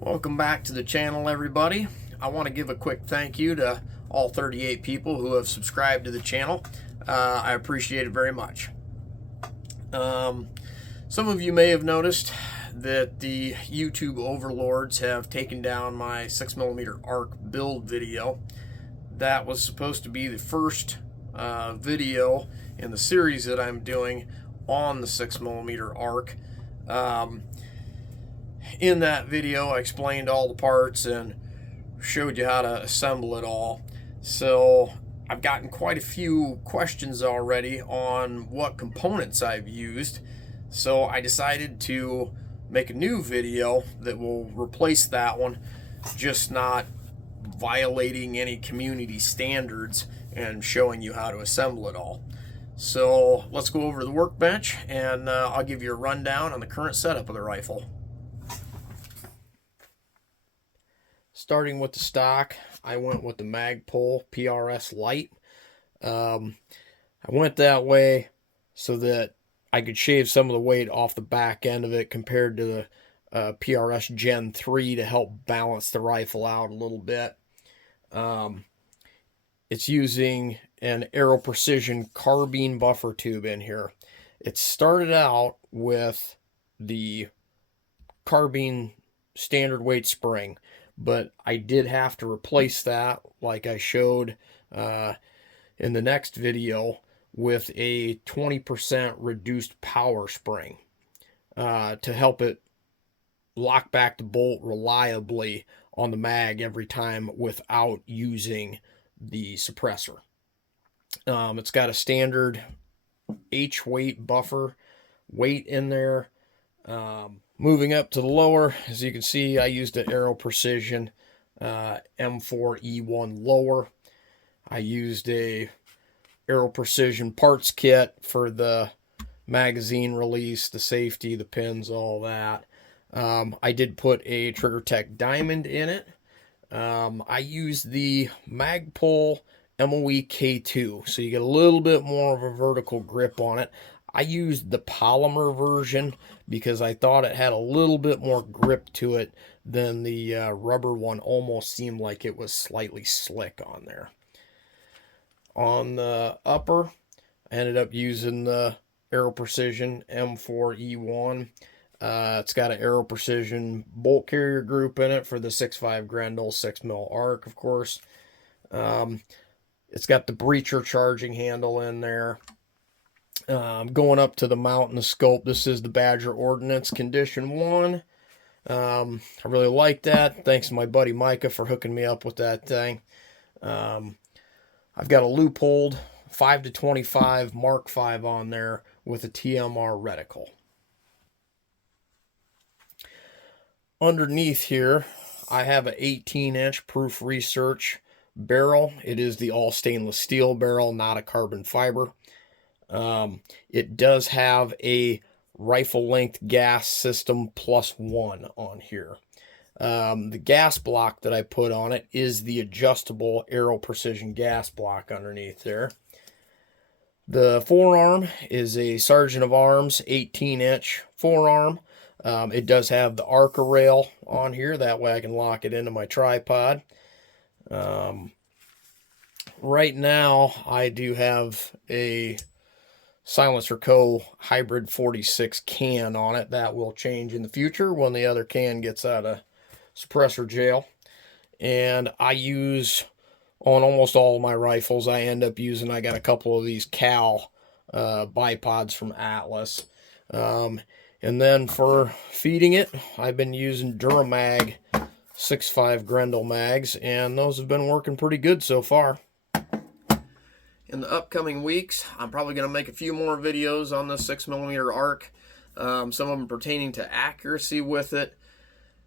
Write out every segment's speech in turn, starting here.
Welcome back to the channel, everybody. I want to give a quick thank you to all 38 people who have subscribed to the channel. I appreciate it very much. Some of you may have noticed that the YouTube overlords have taken down my 6mm arc build video. That was supposed to be the first video in the series that I'm doing on the 6mm arc. In that video, I explained all the parts and showed you how to assemble it all. So I've gotten quite a few questions already on what components I've used. So I decided to make a new video that will replace that one, just not violating any community standards and showing you how to assemble it all. So let's go over to the workbench and I'll give you a rundown on the current setup of the rifle. Starting with the stock, I went with the Magpul PRS Lite. I went that way so that I could shave some of the weight off the back end of it compared to the PRS Gen 3 to help balance the rifle out a little bit. It's using an Aero Precision carbine buffer tube in here. It started out with the carbine standard weight spring, but I did have to replace that, like I showed in the next video, with a 20% reduced power spring to help it lock back the bolt reliably on the mag every time without using the suppressor. It's got a standard H weight buffer weight in there. Moving up to the lower, as you can see, I used an Aero Precision M4E1 lower. I used a Aero Precision parts kit for the magazine release, the safety, the pins, all that. I did put a Trigger Tech diamond in it. I used the Magpul MOE K2, so you get a little bit more of a vertical grip on it. I used the polymer version because I thought it had a little bit more grip to it than the rubber one. Almost seemed like it was slightly slick on there. On the upper, I ended up using the Aero Precision M4E1. It's got an Aero Precision bolt carrier group in it for the 6.5 Grendel 6mm arc, of course. It's got the breacher charging handle in there. Going up to the mount and the scope, this is the Badger Ordnance Condition 1. I really like that. Thanks to my buddy Micah for hooking me up with that thing. I've got a Leupold 5-25 Mark V on there with a TMR reticle. Underneath here, I have an 18-inch Proof Research barrel. It is the all stainless steel barrel, not a carbon fiber. It does have a rifle length gas system +1 on here. The gas block that I put on it is the adjustable Aero Precision gas block underneath there. The forearm is a Sergeant of Arms 18-inch forearm. It does have the Arca rail on here. That way I can lock it into my tripod. Right now I do have a Silencer Co. Hybrid 46 can on it. That will change in the future when the other can gets out of suppressor jail. And I use, on almost all of my rifles, I end up using, I got a couple of these Cal bipods from Atlas. And then for feeding it, I've been using Duramag 6.5 Grendel mags, and those have been working pretty good so far. In the upcoming weeks, I'm probably going to make a few more videos on the 6mm arc. Some of them pertaining to accuracy with it,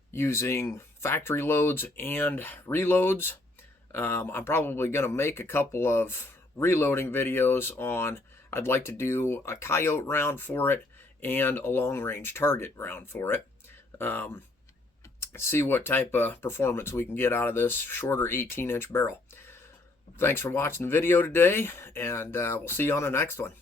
using factory loads and reloads. I'm probably going to make a couple of reloading videos on, I'd like to do a coyote round for it and a long-range target round for it. See what type of performance we can get out of this shorter 18-inch barrel. Thanks for watching the video today, and we'll see you on the next one.